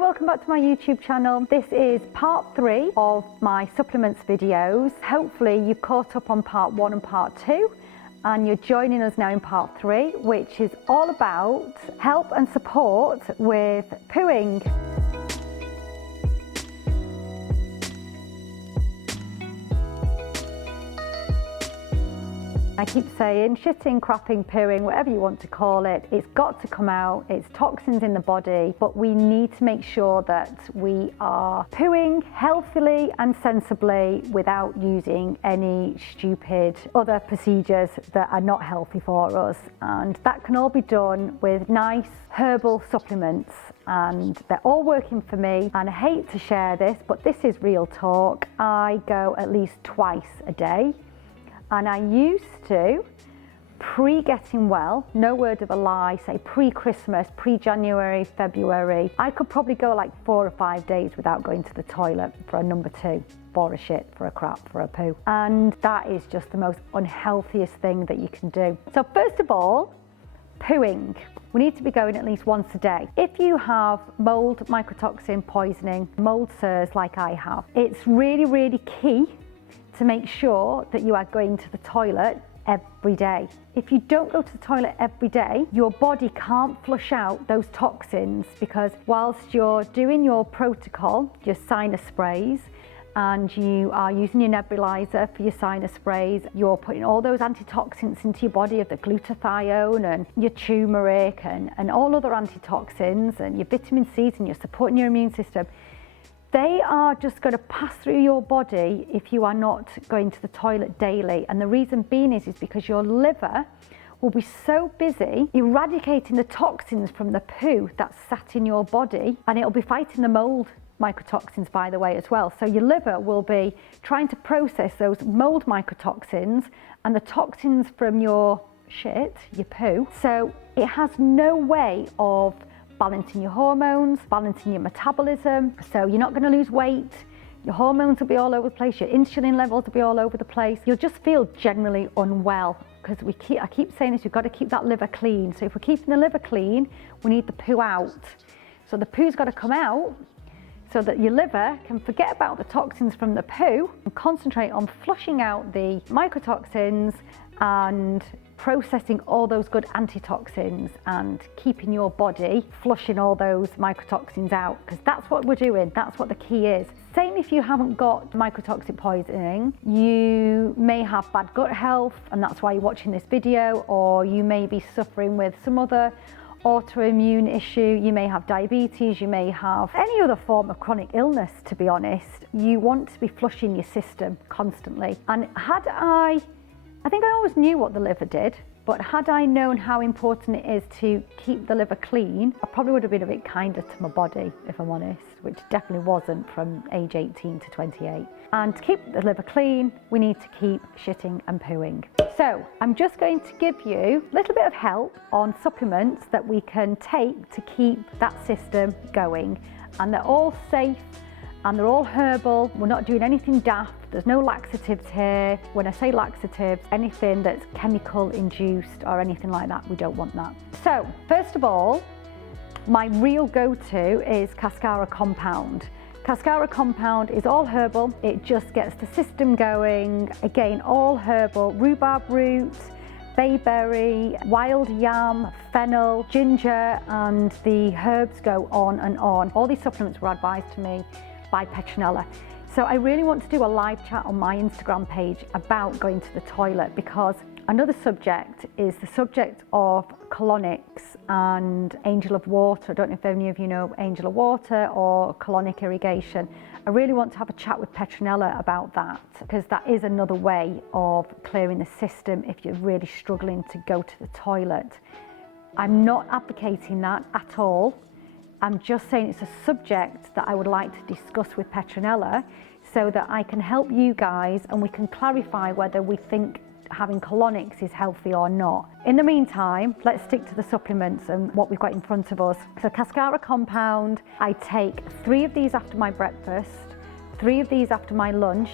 welcome back to my YouTube channel. This is part 3 of my supplements videos. Hopefully you've caught up on part 1 and part 2 and you're joining us now in part 3, which is all about help and support with pooing. I keep saying shitting, crapping, pooing, whatever you want to call it, it's got to come out. It's toxins in the body, but we need to make sure that we are pooing healthily and sensibly without using any stupid other procedures that are not healthy for us. And that can all be done with nice herbal supplements, and they're all working for me. And I hate to share this, but this is real talk. I go at least twice a day. And I used to, pre-getting well, no word of a lie, say pre-Christmas, pre-January, February, I could probably go like 4 or 5 days without going to the toilet for a number 2, for a shit, for a crap, for a poo. And that is just the most unhealthiest thing that you can do. So first of all, pooing. We need to be going at least once a day. If you have mold, mycotoxin poisoning, mold sores like I have, it's really, really key to make sure that you are going to the toilet every day. If you don't go to the toilet every day, your body can't flush out those toxins, because whilst you're doing your protocol, your sinus sprays, and you are using your nebulizer for your sinus sprays, you're putting all those antitoxins into your body of the glutathione and your turmeric and all other antitoxins and your vitamin C's, and you're supporting your immune system. They are just going to pass through your body if you are not going to the toilet daily. And the reason being is because your liver will be so busy eradicating the toxins from the poo that's sat in your body, and it'll be fighting the mold mycotoxins, by the way, as well. So your liver will be trying to process those mold mycotoxins and the toxins from your shit, your poo. So it has no way of balancing your hormones, balancing your metabolism, so you're not going to lose weight, your hormones will be all over the place, your insulin levels will be all over the place, you'll just feel generally unwell, because I keep saying this, we've got to keep that liver clean. So if we're keeping the liver clean, we need the poo out. So the poo's got to come out so that your liver can forget about the toxins from the poo and concentrate on flushing out the mycotoxins and processing all those good antitoxins and keeping your body flushing all those mycotoxins out, because that's what we're doing, that's what the key is. Same if you haven't got mycotoxin poisoning, you may have bad gut health and that's why you're watching this video, or you may be suffering with some other autoimmune issue, you may have diabetes, you may have any other form of chronic illness, to be honest. You want to be flushing your system constantly. And I think I always knew what the liver did, but had I known how important it is to keep the liver clean, I probably would have been a bit kinder to my body, if I'm honest, which definitely wasn't from age 18 to 28. And to keep the liver clean, we need to keep shitting and pooing. So I'm just going to give you a little bit of help on supplements that we can take to keep that system going. And they're all safe and they're all herbal. We're not doing anything daft. There's no laxatives here. When I say laxatives, anything that's chemical induced or anything like that, we don't want that. So first of all, my real go-to is Cascara Compound. Cascara Compound is all herbal. It just gets the system going. Again, all herbal, rhubarb root, bayberry, wild yam, fennel, ginger, and the herbs go on and on. All these supplements were advised to me by Petronella. So I really want to do a live chat on my Instagram page about going to the toilet, because another subject is the subject of colonics and angel of water. I don't know if any of you know angel of water or colonic irrigation. I really want to have a chat with Petronella about that, because that is another way of clearing the system if you're really struggling to go to the toilet. I'm not advocating that at all. I'm just saying it's a subject that I would like to discuss with Petronella so that I can help you guys and we can clarify whether we think having colonics is healthy or not. In the meantime, let's stick to the supplements and what we've got in front of us. So Cascara Compound, I take 3 of these after my breakfast, 3 of these after my lunch,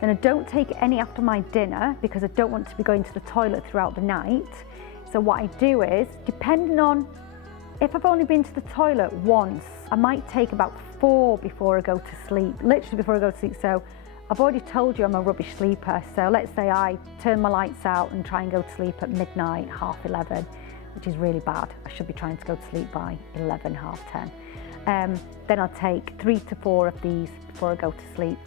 then I don't take any after my dinner because I don't want to be going to the toilet throughout the night. So what I do is, depending on If I've only been to the toilet once, I might take about 4 before I go to sleep, literally before I go to sleep. So I've already told you I'm a rubbish sleeper. So let's say I turn my lights out and try and go to sleep at midnight, 11:30, which is really bad. I should be trying to go to sleep by 11, 10:30. Then I'll take 3 to 4 of these before I go to sleep.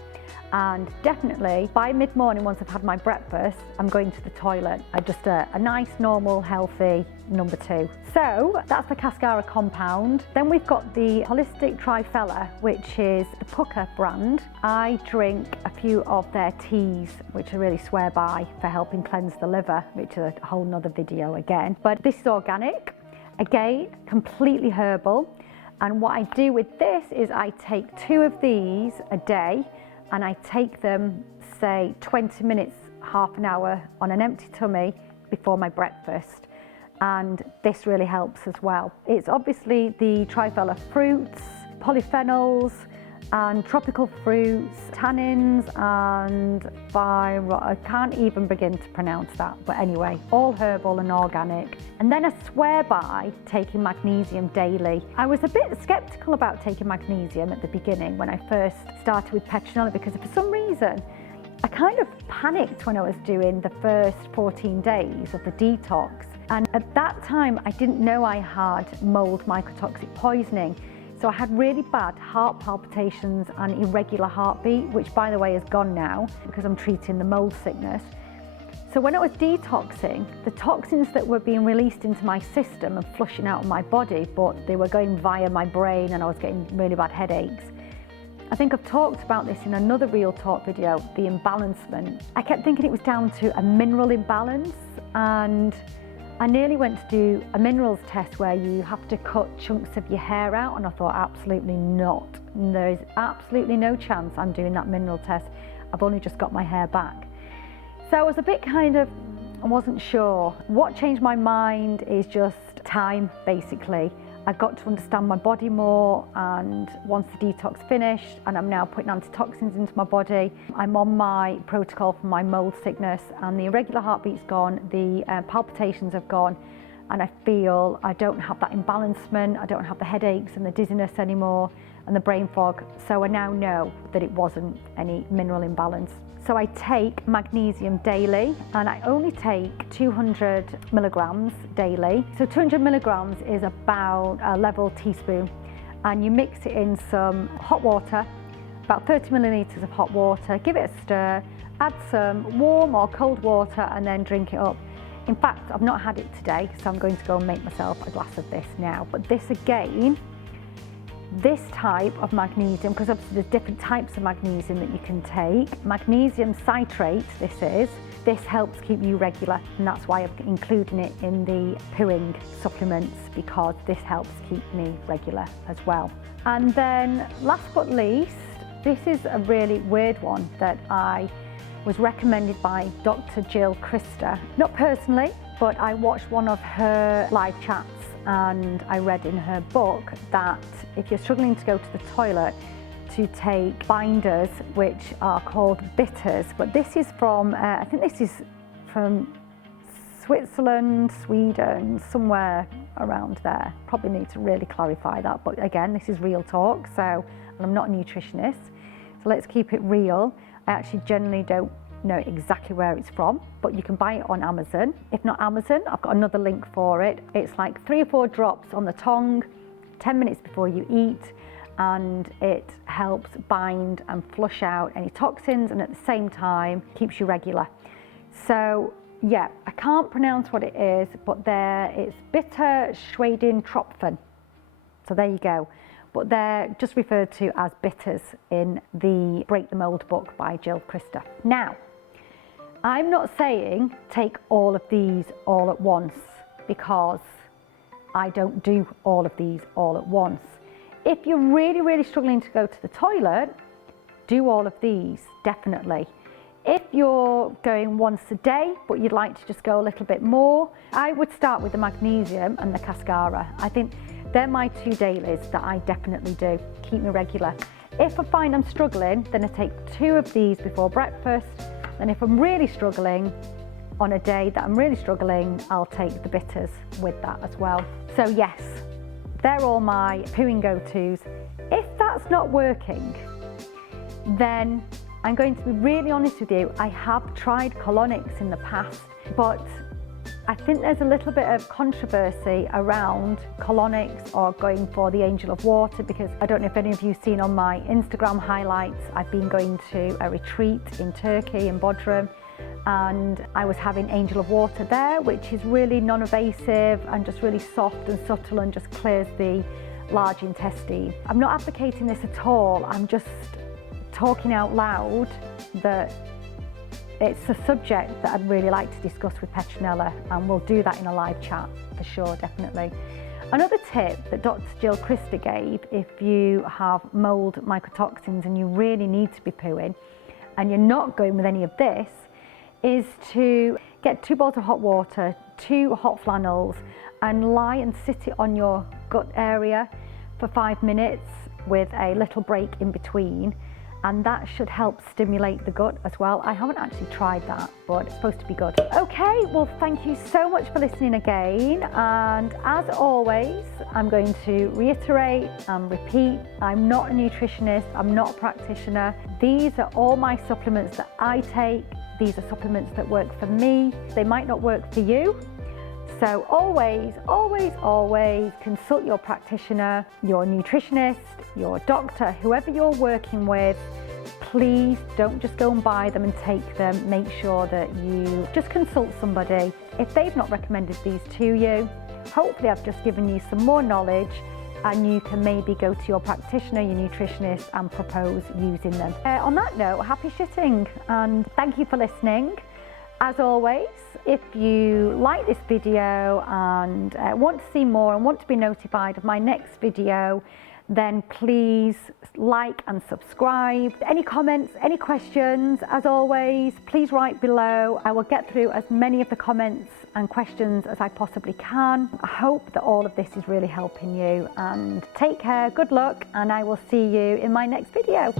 And definitely by mid-morning, once I've had my breakfast, I'm going to the toilet. Just a nice, normal, healthy number 2. So that's the Cascara compound. Then we've got the Holistic Trifella, which is the Pucker brand. I drink a few of their teas, which I really swear by for helping cleanse the liver, which is a whole nother video again. But this is organic, again, completely herbal. And what I do with this is I take 2 of these a day, and I take them, say, 20 minutes, half an hour on an empty tummy before my breakfast. And this really helps as well. It's obviously the Trifella fruits, polyphenols, and tropical fruits, tannins, and I can't even begin to pronounce that. But anyway, all herbal and organic. And then I swear by taking magnesium daily. I was a bit skeptical about taking magnesium at the beginning when I first started with Petronella, because for some reason, I kind of panicked when I was doing the first 14 days of the detox. And at that time, I didn't know I had mold mycotoxic poisoning. So I had really bad heart palpitations and irregular heartbeat, which by the way is gone now because I'm treating the mold sickness. So when I was detoxing, the toxins that were being released into my system and flushing out of my body, but they were going via my brain and I was getting really bad headaches. I think I've talked about this in another Real Talk video, the imbalancement. I kept thinking it was down to a mineral imbalance, and I nearly went to do a minerals test where you have to cut chunks of your hair out, and I thought absolutely not. There is absolutely no chance I'm doing that mineral test. I've only just got my hair back. So I was a bit I wasn't sure. What changed my mind is just time, basically. I got to understand my body more, and once the detox finished, and I'm now putting antitoxins into my body, I'm on my protocol for my mold sickness, and the irregular heartbeat's gone, the palpitations have gone, and I feel I don't have that imbalancement, I don't have the headaches and the dizziness anymore, and the brain fog. So I now know that it wasn't any mineral imbalance. So I take magnesium daily, and I only take 200 milligrams daily. So 200 milligrams is about a level teaspoon, and you mix it in some hot water, about 30 milliliters of hot water, give it a stir, add some warm or cold water, and then drink it up. In fact, I've not had it today, so I'm going to go and make myself a glass of this now. But this again, this type of magnesium, because obviously there's different types of magnesium that you can take. Magnesium citrate, this helps keep you regular, and that's why I'm including it in the pooing supplements, because this helps keep me regular as well. And then last but least, this is a really weird one that I was recommended by Dr. Jill Christa. Not personally, but I watched one of her live chats, and I read in her book that if you're struggling to go to the toilet, to take binders which are called bitters. But this is from, I think this is from Switzerland, Sweden, somewhere around there. Probably need to really clarify that, but again, this is Real Talk, and I'm not a nutritionist, so let's keep it real. I actually generally don't know exactly where it's from, but you can buy it on Amazon. If not Amazon, I've got another link for it. It's like 3 or 4 drops on the tongue, 10 minutes before you eat, and it helps bind and flush out any toxins, and at the same time keeps you regular. So yeah, I can't pronounce what it is, but it's bitter Schweden-Tropfen. So there you go. But they're just referred to as bitters in the Break the Mold book by Jill Christa. Now, I'm not saying take all of these all at once, because I don't do all of these all at once. If you're really, really struggling to go to the toilet, do all of these, definitely. If you're going once a day, but you'd like to just go a little bit more, I would start with the magnesium and the Cascara. I think they're my 2 dailies that I definitely do, keep me regular. If I find I'm struggling, then I take 2 of these before breakfast. And if I'm really struggling, on a day that I'm really struggling, I'll take the bitters with that as well. So yes, They're all my pooing go-tos. If that's not working, then I'm going to be really honest with you. I have tried Colonics in the past, but I think there's a little bit of controversy around Colonics or going for the Angel of Water, because I don't know if any of you've seen on my Instagram highlights, I've been going to a retreat in Turkey, in Bodrum, and I was having Angel of Water there, which is really non-invasive and just really soft and subtle and just clears the large intestine. I'm not advocating this at all, I'm just talking out loud that it's a subject that I'd really like to discuss with Petronella, and we'll do that in a live chat for sure, definitely. Another tip that Dr. Jill Christer gave, if you have mold mycotoxins and you really need to be pooing and you're not going with any of this, is to get 2 bowls of hot water, 2 hot flannels, and lie and sit it on your gut area for 5 minutes with a little break in between. And that should help stimulate the gut as well. I haven't actually tried that, but it's supposed to be good. Okay, well, thank you so much for listening again. And as always, I'm going to reiterate and repeat, I'm not a nutritionist, I'm not a practitioner. These are all my supplements that I take. These are supplements that work for me. They might not work for you. So always, always, always consult your practitioner, your nutritionist, your doctor, whoever you're working with. Please don't just go and buy them and take them. Make sure that you just consult somebody. If they've not recommended these to you, hopefully I've just given you some more knowledge, and you can maybe go to your practitioner, your nutritionist, and propose using them. On that note, happy shitting, and thank you for listening. As always, if you like this video and want to see more and want to be notified of my next video, then please like and subscribe. Any comments, any questions, as always, please write below. I will get through as many of the comments and questions as I possibly can. I hope that all of this is really helping you, and take care, good luck, and I will see you in my next video.